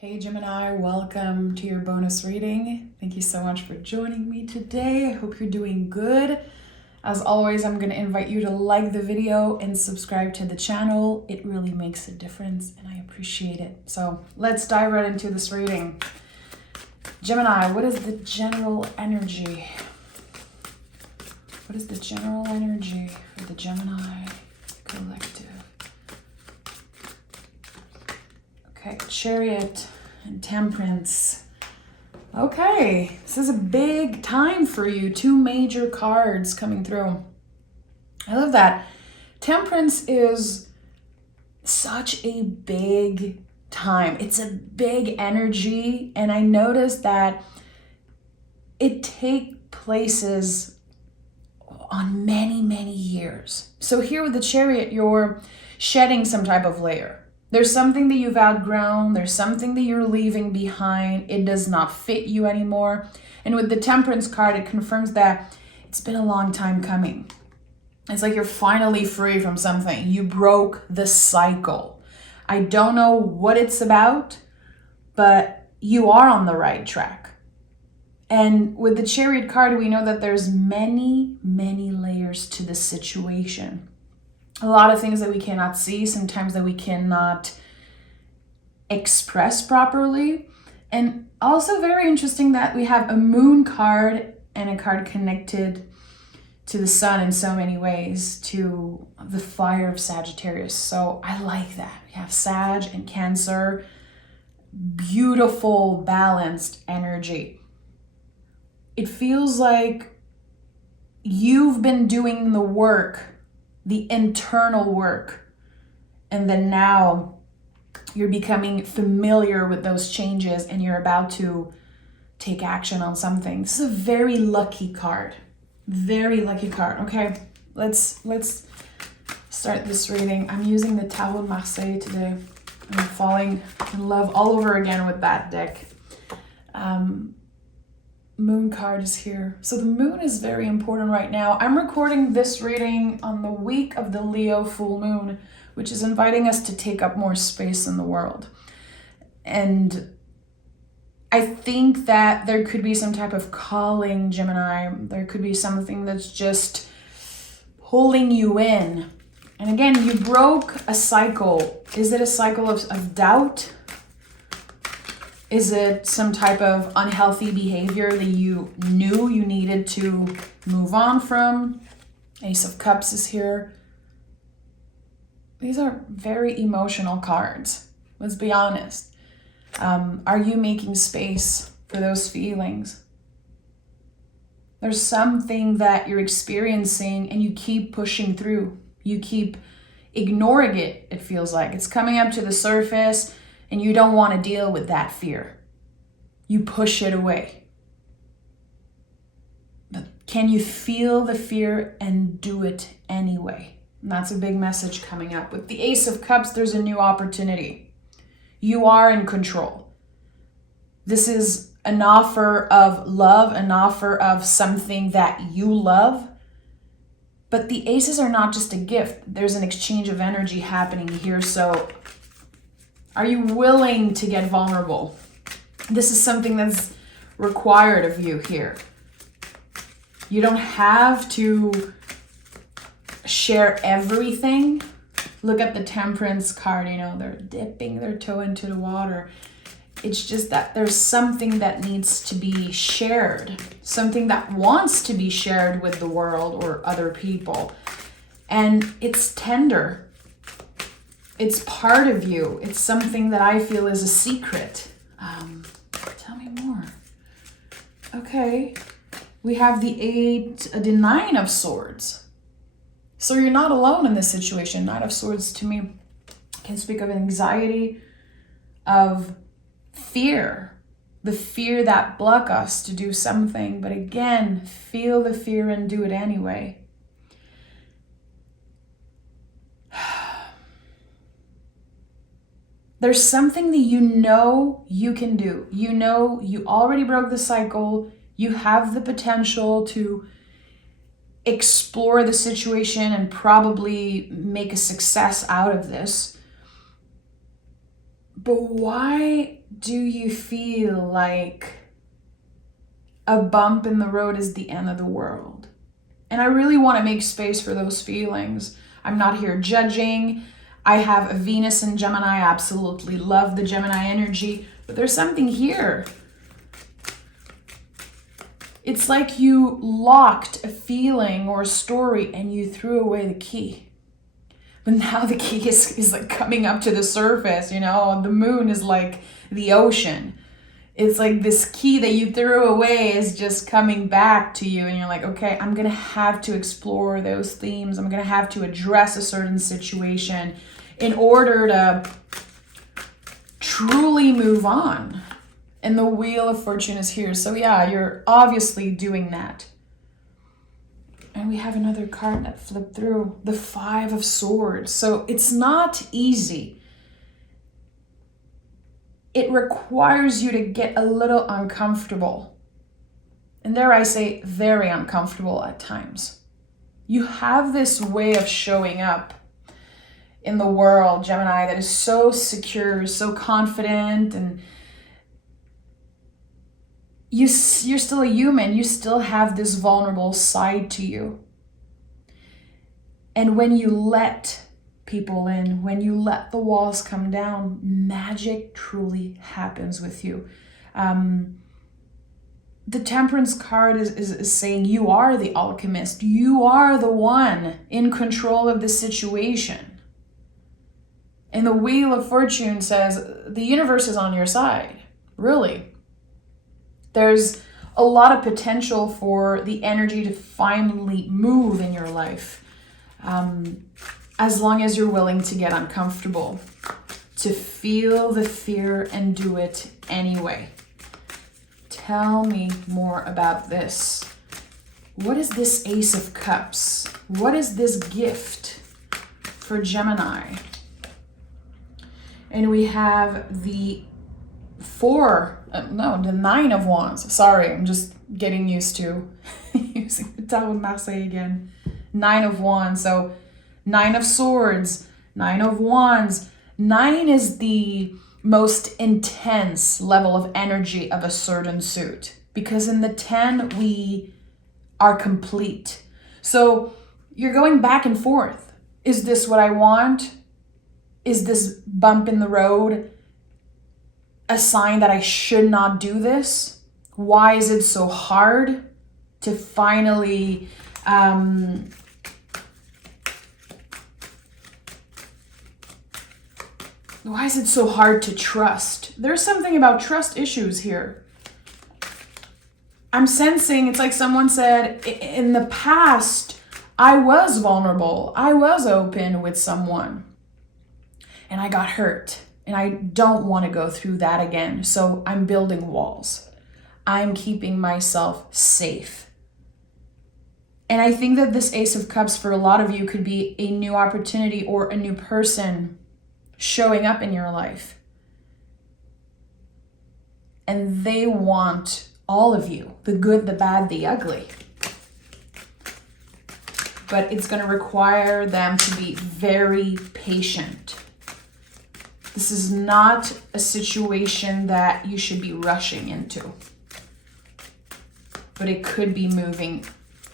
Hey Gemini, welcome to your bonus reading. Thank you so much for joining me today. I hope you're doing good. As always, I'm going to invite you to like the video and subscribe to the channel. It really makes a difference and I appreciate it. So let's dive right into this reading. Gemini, what is the general energy? What is the general energy for the Gemini collective? Okay, Chariot and Temperance. Okay, this is a big time for you. Two major cards coming through. I love that. Temperance is such a big time. It's a big energy, and I noticed that it takes places on many years. So here with the Chariot, you're shedding some type of layer. There's something that you've outgrown. There's something that you're leaving behind. It does not fit you anymore. And with the Temperance card, it confirms that it's been a long time coming. It's like you're finally free from something. You broke the cycle. I don't know what it's about, but you are on the right track. And with the Chariot card, we know that there's many layers to this situation. A lot of things that we cannot see, sometimes that we cannot express properly. And also very interesting that we have a moon card and a card connected to the sun in so many ways, to the fire of Sagittarius. So I like that. We have Sag and Cancer, beautiful, balanced energy. It feels like you've been doing the work, the internal work, and then now you're becoming familiar with those changes and you're about to take action on something. This is a very lucky card. Very lucky card. Okay, let's start this reading. I'm using the Tarot de Marseille today. I'm falling in love all over again with that deck. Moon card is here. So the moon is very important right now. I'm recording this reading on the week of the Leo full moon, which is inviting us to take up more space in the world. And I think that there could be some type of calling, Gemini. There could be something that's just pulling you in. And again, you broke a cycle. Is it a cycle of doubt? Is it some type of unhealthy behavior that you knew you needed to move on from? Ace of Cups is here. These are very emotional cards. Let's be honest. Are you making space for those feelings? There's something that you're experiencing and you keep pushing through. You keep ignoring it, it feels like. It's coming up to the surface and you don't want to deal with that fear. You push it away. But can you feel the fear and do it anyway? And that's a big message coming up. With the Ace of Cups, there's a new opportunity. You are in control. This is an offer of love, an offer of something that you love. But the aces are not just a gift. There's an exchange of energy happening here. So are you willing to get vulnerable? This is something that's required of you here. You don't have to share everything. Look at the Temperance card, they're dipping their toe into the water. It's just that there's something that needs to be shared, something that wants to be shared with the world or other people. And it's tender. It's part of you. It's something that I feel is a secret. Tell me more. Okay. We have the 9 of Swords. So you're not alone in this situation. 9 of Swords to me can speak of anxiety, of fear. The fear that block us to do something. But again, feel the fear and do it anyway. There's something that you can do. You already broke the cycle. You have the potential to explore the situation and probably make a success out of this. But why do you feel like a bump in the road is the end of the world? And I really want to make space for those feelings. I'm not here judging. I have a Venus in Gemini. I absolutely love the Gemini energy. But there's something here. It's like you locked a feeling or a story and you threw away the key. But now the key is like coming up to the surface, you know? The moon is like the ocean. It's like this key that you threw away is just coming back to you, and you're like, okay, I'm gonna have to explore those themes. I'm gonna have to address a certain situation in order to truly move on. And the Wheel of Fortune is here. So yeah, you're obviously doing that. And we have another card that flipped through, the Five of Swords. So it's not easy. It requires you to get a little uncomfortable. And dare I say, very uncomfortable at times. You have this way of showing up in the world, Gemini, that is so secure, so confident, and you're still a human. You still have this vulnerable side to you. And when you let people in, when you let the walls come down, magic truly happens with you. The Temperance card is saying you are the alchemist. You are the one in control of the situation. And the Wheel of Fortune says the universe is on your side, really. There's a lot of potential for the energy to finally move in your life, as long as you're willing to get uncomfortable, to feel the fear and do it anyway. Tell me more about this. What is this Ace of Cups? What is this gift for Gemini? And we have the the Nine of Wands. Sorry, I'm just getting used to using the Tarot de Marseille again. Nine of Wands. So 9 of Swords, 9 of Wands. 9 is the most intense level of energy of a certain suit, because in the 10 we are complete. So you're going back and forth. Is this what I want? Is this bump in the road a sign that I should not do this? Why is it so hard to finally why is it so hard to trust? There's something about trust issues here. I'm sensing it's like someone said, in the past, I was vulnerable. I was open with someone. And I got hurt. And I don't want to go through that again. So I'm building walls. I'm keeping myself safe. And I think that this Ace of Cups for a lot of you could be a new opportunity or a new person showing up in your life. And they want all of you, the good, the bad, the ugly. But it's going to require them to be very patient. This is not a situation that you should be rushing into. But it could be moving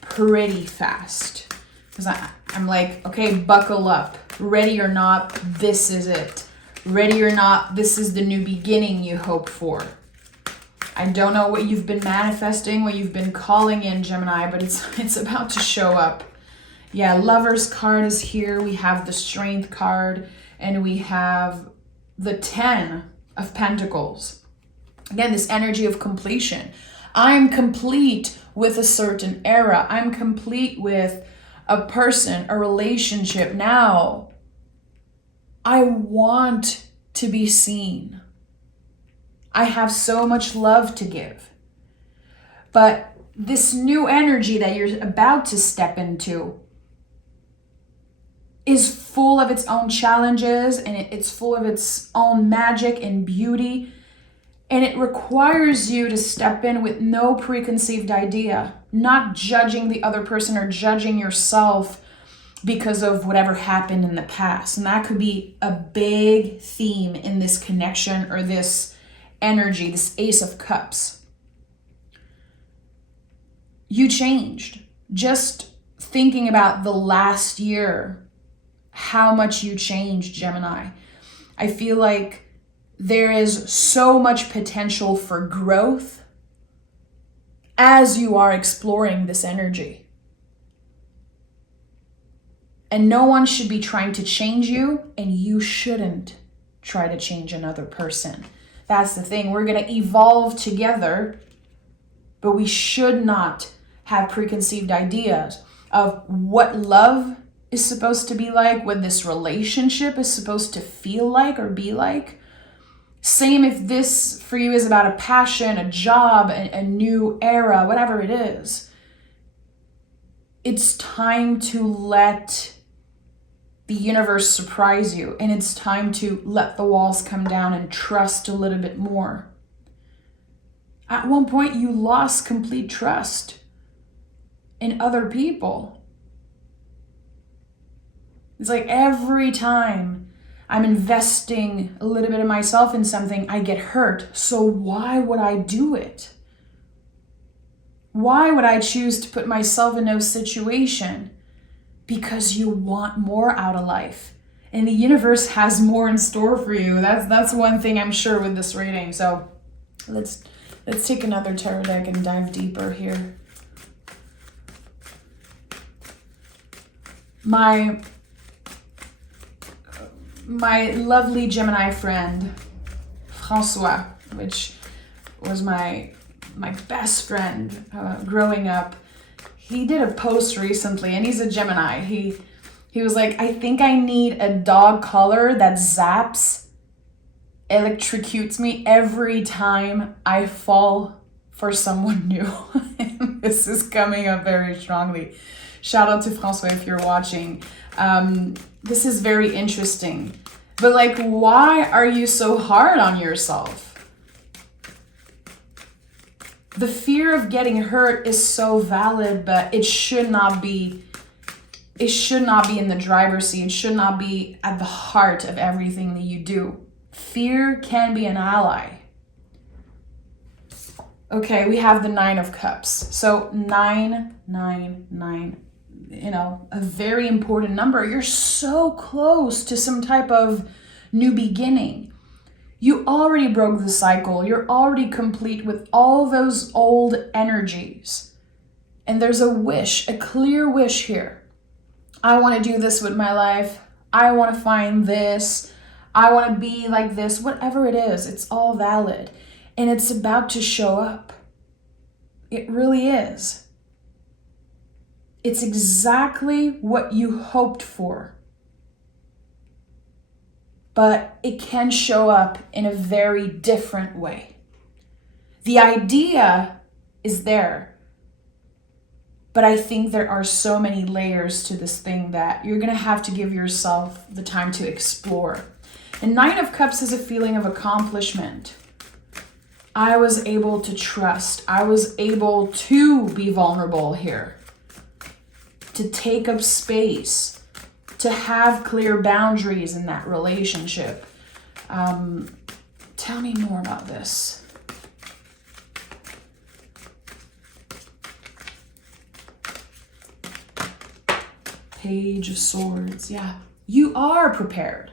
pretty fast. Because I'm like, okay, buckle up. Ready or not, this is it. Ready or not, this is the new beginning you hope for. I don't know what you've been manifesting, what you've been calling in, Gemini, but it's about to show up. Yeah, Lover's card is here. We have the Strength card, and we have the 10 of Pentacles. Again, this energy of completion. I'm complete with a certain era. I'm complete with a person, a relationship. Now, I want to be seen. I have so much love to give. But this new energy that you're about to step into is full of its own challenges, and it's full of its own magic and beauty. And it requires you to step in with no preconceived idea, not judging the other person or judging yourself, because of whatever happened in the past. And that could be a big theme in this connection or this energy, this Ace of Cups. You changed. Just thinking about the last year, how much you changed, Gemini. I feel like there is so much potential for growth as you are exploring this energy. And no one should be trying to change you, and you shouldn't try to change another person. That's the thing. We're going to evolve together, but we should not have preconceived ideas of what love is supposed to be like, what this relationship is supposed to feel like or be like. Same if this for you is about a passion, a job, a new era, whatever it is. It's time to let the universe surprise you, and it's time to let the walls come down and trust a little bit more. At one point, you lost complete trust in other people. It's like every time I'm investing a little bit of myself in something, I get hurt. So why would I do it? Why would I choose to put myself in no situation? Because you want more out of life. And the universe has more in store for you. That's one thing I'm sure with this reading. So let's take another tarot deck and dive deeper here. My lovely Gemini friend, Francois, which was my best friend growing up, he did a post recently, and he's a Gemini. He was like, I think I need a dog collar that zaps, electrocutes me every time I fall for someone new. This is coming up very strongly. Shout out to Francois if you're watching. This is very interesting. But like, why are you so hard on yourself? The fear of getting hurt is so valid, but it should not be in the driver's seat. It should not be at the heart of everything that you do. Fear can be an ally. Okay, we have the 9 of Cups. So 999, a very important number. You're so close to some type of new beginning. You already broke the cycle. You're already complete with all those old energies. And there's a wish, a clear wish here. I want to do this with my life. I want to find this. I want to be like this. Whatever it is, it's all valid. And it's about to show up. It really is. It's exactly what you hoped for. But it can show up in a very different way. The idea is there, but I think there are so many layers to this thing that you're going to have to give yourself the time to explore. And 9 of Cups is a feeling of accomplishment. I was able to trust. I was able to be vulnerable here, to take up space, to have clear boundaries in that relationship. Tell me more about this. Page of Swords. Yeah, you are prepared.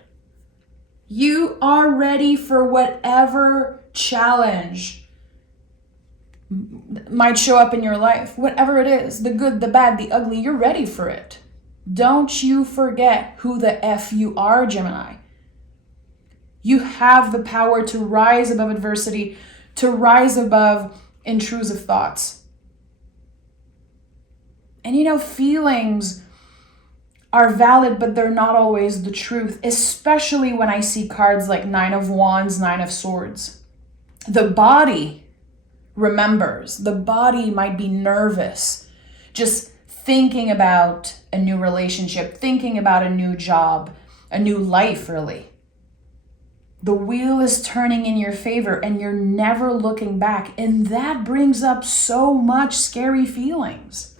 You are ready for whatever challenge might show up in your life. Whatever it is, the good, the bad, the ugly, you're ready for it. Don't you forget who the F you are, Gemini. You have the power to rise above adversity, to rise above intrusive thoughts. And feelings are valid, but they're not always the truth, especially when I see cards like 9 of Wands, 9 of Swords. The body remembers. The body might be nervous, just thinking about a new relationship, thinking about a new job, a new life, really. The wheel is turning in your favor and you're never looking back. And that brings up so much scary feelings.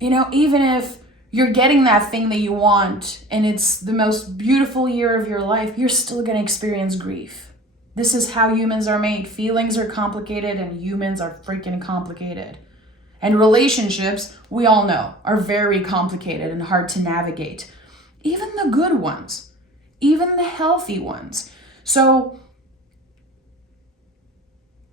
Even if you're getting that thing that you want, and it's the most beautiful year of your life, you're still going to experience grief. This is how humans are made. Feelings are complicated, and humans are freaking complicated. And relationships, we all know, are very complicated and hard to navigate. Even the good ones, even the healthy ones. So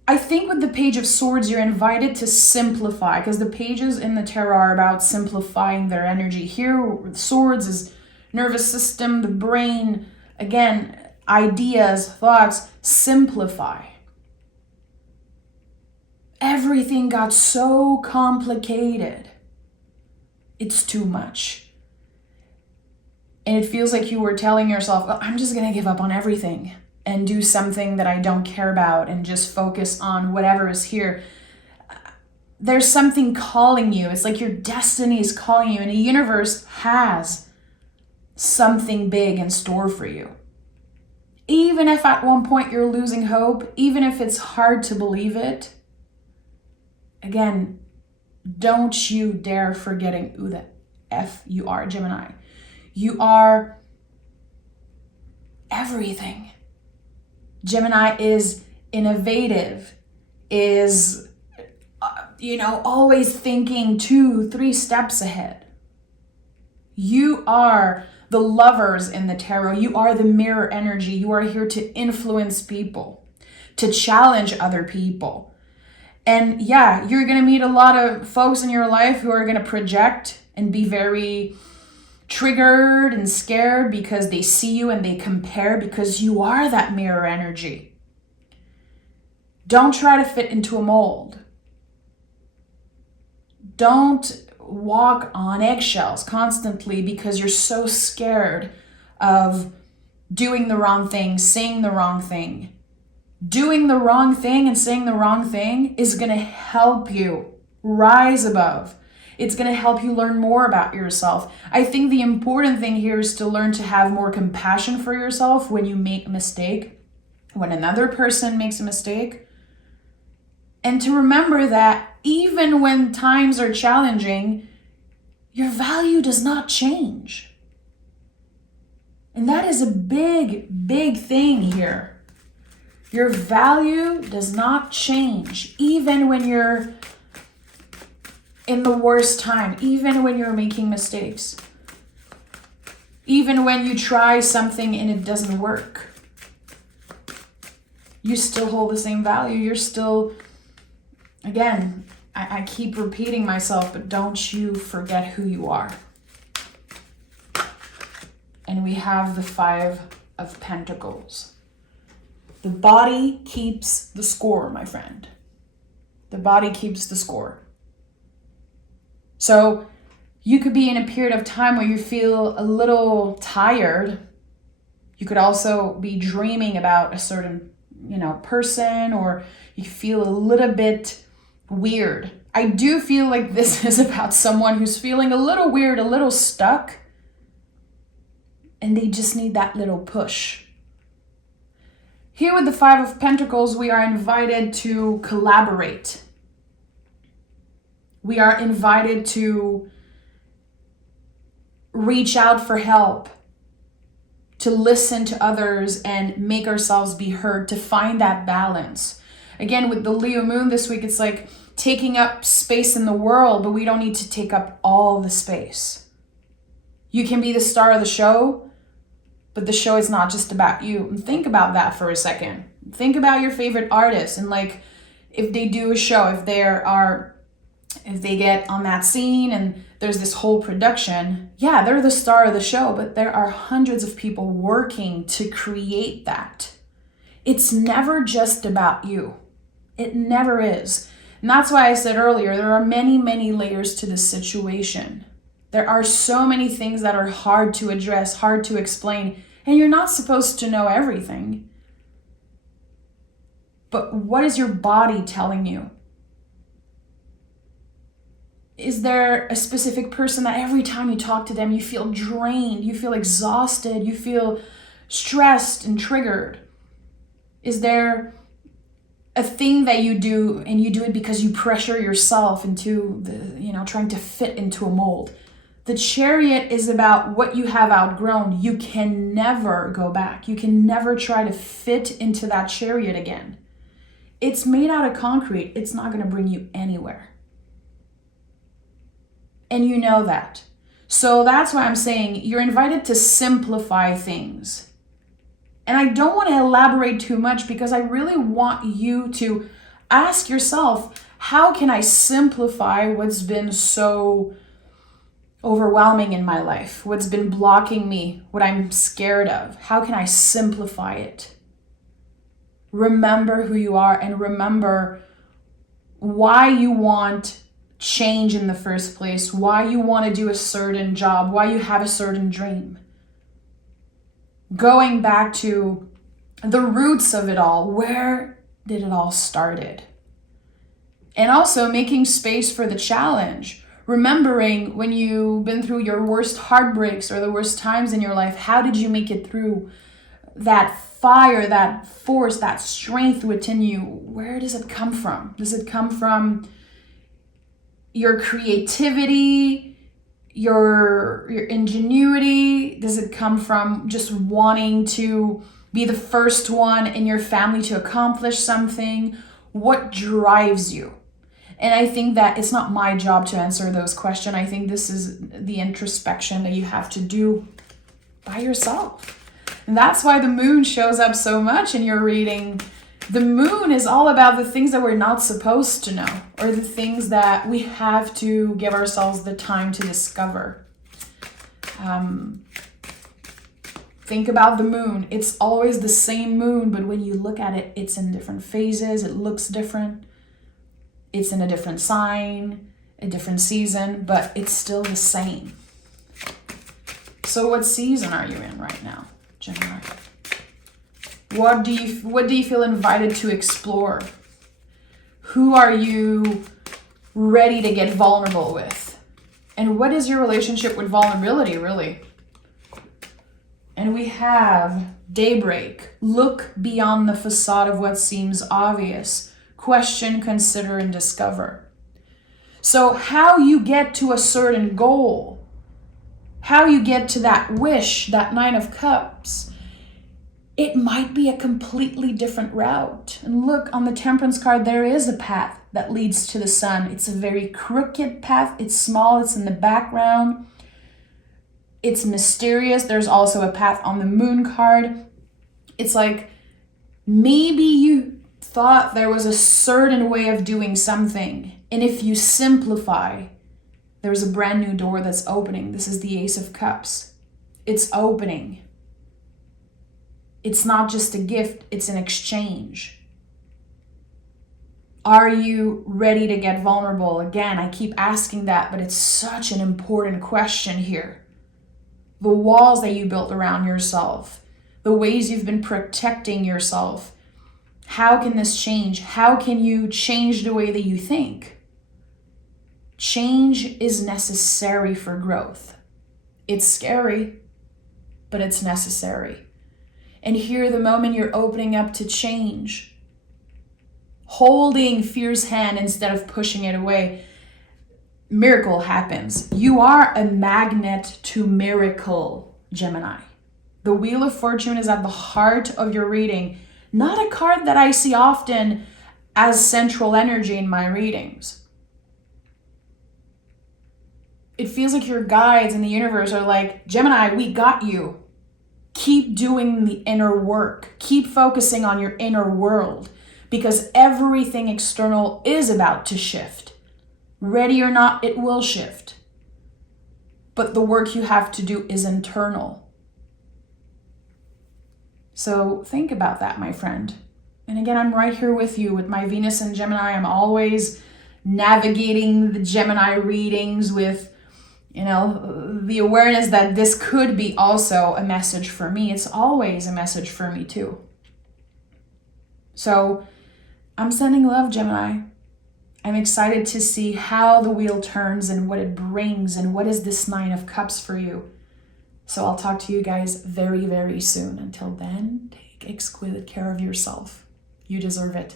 I think with the Page of Swords, you're invited to simplify, because the pages in the tarot are about simplifying their energy. Here, swords is nervous system, the brain, again, ideas, thoughts, simplify. Everything got so complicated. It's too much. And it feels like you were telling yourself, well, I'm just going to give up on everything and do something that I don't care about and just focus on whatever is here. There's something calling you. It's like your destiny is calling you, and the universe has something big in store for you. Even if at one point you're losing hope, even if it's hard to believe it, again, don't you dare forgetting who the F you are, Gemini. You are everything. Gemini is innovative, is, always thinking 2-3 steps ahead. You are the lovers in the tarot. You are the mirror energy. You are here to influence people, to challenge other people. And yeah, you're going to meet a lot of folks in your life who are going to project and be very triggered and scared because they see you and they compare, because you are that mirror energy. Don't try to fit into a mold. Don't walk on eggshells constantly because you're so scared of doing the wrong thing, saying the wrong thing. Doing the wrong thing and saying the wrong thing is going to help you rise above. It's going to help you learn more about yourself. I think the important thing here is to learn to have more compassion for yourself when you make a mistake, when another person makes a mistake. And to remember that even when times are challenging, your value does not change. And that is a big, big thing here. Your value does not change, even when you're in the worst time, even when you're making mistakes, even when you try something and it doesn't work. You still hold the same value. You're still, again, I keep repeating myself, but don't you forget who you are. And we have the 5 of Pentacles. The body keeps the score, my friend. The body keeps the score. So you could be in a period of time where you feel a little tired. You could also be dreaming about a certain, person, or you feel a little bit weird. I do feel like this is about someone who's feeling a little weird, a little stuck, and they just need that little push. Here with the 5 of Pentacles, we are invited to collaborate. We are invited to reach out for help, to listen to others and make ourselves be heard, to find that balance. Again, with the Leo moon this week, it's like taking up space in the world, but we don't need to take up all the space. You can be the star of the show, but the show is not just about you. And think about that for a second. Think about your favorite artists, and like if they do a show, if they get on that scene and there's this whole production, yeah, they're the star of the show, but there are hundreds of people working to create that. It's never just about you. It never is. And that's why I said earlier, there are many, many layers to this situation. There are so many things that are hard to address, hard to explain, and you're not supposed to know everything. But what is your body telling you? Is there a specific person that every time you talk to them, you feel drained, you feel exhausted, you feel stressed and triggered? Is there a thing that you do and you do it because you pressure yourself into trying to fit into a mold? The Chariot is about what you have outgrown. You can never go back. You can never try to fit into that Chariot again. It's made out of concrete. It's not going to bring you anywhere. And you know that. So that's why I'm saying you're invited to simplify things. And I don't want to elaborate too much because I really want you to ask yourself, how can I simplify what's been so overwhelming in my life? What's been blocking me? What I'm scared of? How can I simplify it? Remember who you are and remember why you want change in the first place, why you want to do a certain job, why you have a certain dream. Going back to the roots of it all, where did it all started? And also making space for the challenge. Remembering when you've been through your worst heartbreaks or the worst times in your life, how did you make it through? That fire, that force, that strength within you, where does it come from? Does it come from your creativity, your ingenuity? Does it come from just wanting to be the first one in your family to accomplish something? What drives you? And I think that it's not my job to answer those questions. I think this is the introspection that you have to do by yourself. And that's why the moon shows up so much in your reading. The moon is all about the things that we're not supposed to know, or the things that we have to give ourselves the time to discover. Think about the moon. It's always the same moon, but when you look at it, it's in different phases. It looks different. It's in a different sign, a different season, but it's still the same. So what season are you in right now, Gemini? What do you feel invited to explore? Who are you ready to get vulnerable with? And what is your relationship with vulnerability, really? And we have Daybreak. Look beyond the facade of what seems obvious. Question, consider, and discover. So how you get to a certain goal, how you get to that wish, that Nine of Cups, it might be a completely different route. And look, on the Temperance card, there is a path that leads to the sun. It's a very crooked path. It's small. It's in the background. It's mysterious. There's also a path on the Moon card. It's like maybe you thought there was a certain way of doing something. And if you simplify, there's a brand new door that's opening. This is the Ace of Cups. It's opening. It's not just a gift, it's an exchange. Are you ready to get vulnerable? Again, I keep asking that, but it's such an important question here. The walls that you built around yourself, the ways you've been protecting yourself. How can this change? How can you change the way that you think? Change is necessary for growth. It's scary, but it's necessary. And here, the moment you're opening up to change, holding fear's hand instead of pushing it away, miracle happens. You are a magnet to miracle, Gemini. The Wheel of Fortune is at the heart of your reading. Not a card that I see often as central energy in my readings. It feels like your guides in the universe are like, Gemini, we got you. Keep doing the inner work. Keep focusing on your inner world because everything external is about to shift. Ready or not, it will shift. But the work you have to do is internal. So think about that, my friend. And again, I'm right here with you with my Venus and Gemini. I'm always navigating the Gemini readings with the awareness that this could be also a message for me. It's always a message for me too. So I'm sending love, Gemini. I'm excited to see how the wheel turns and what it brings and what is this Nine of Cups for you. So I'll talk to you guys very, very soon. Until then, take exquisite care of yourself. You deserve it.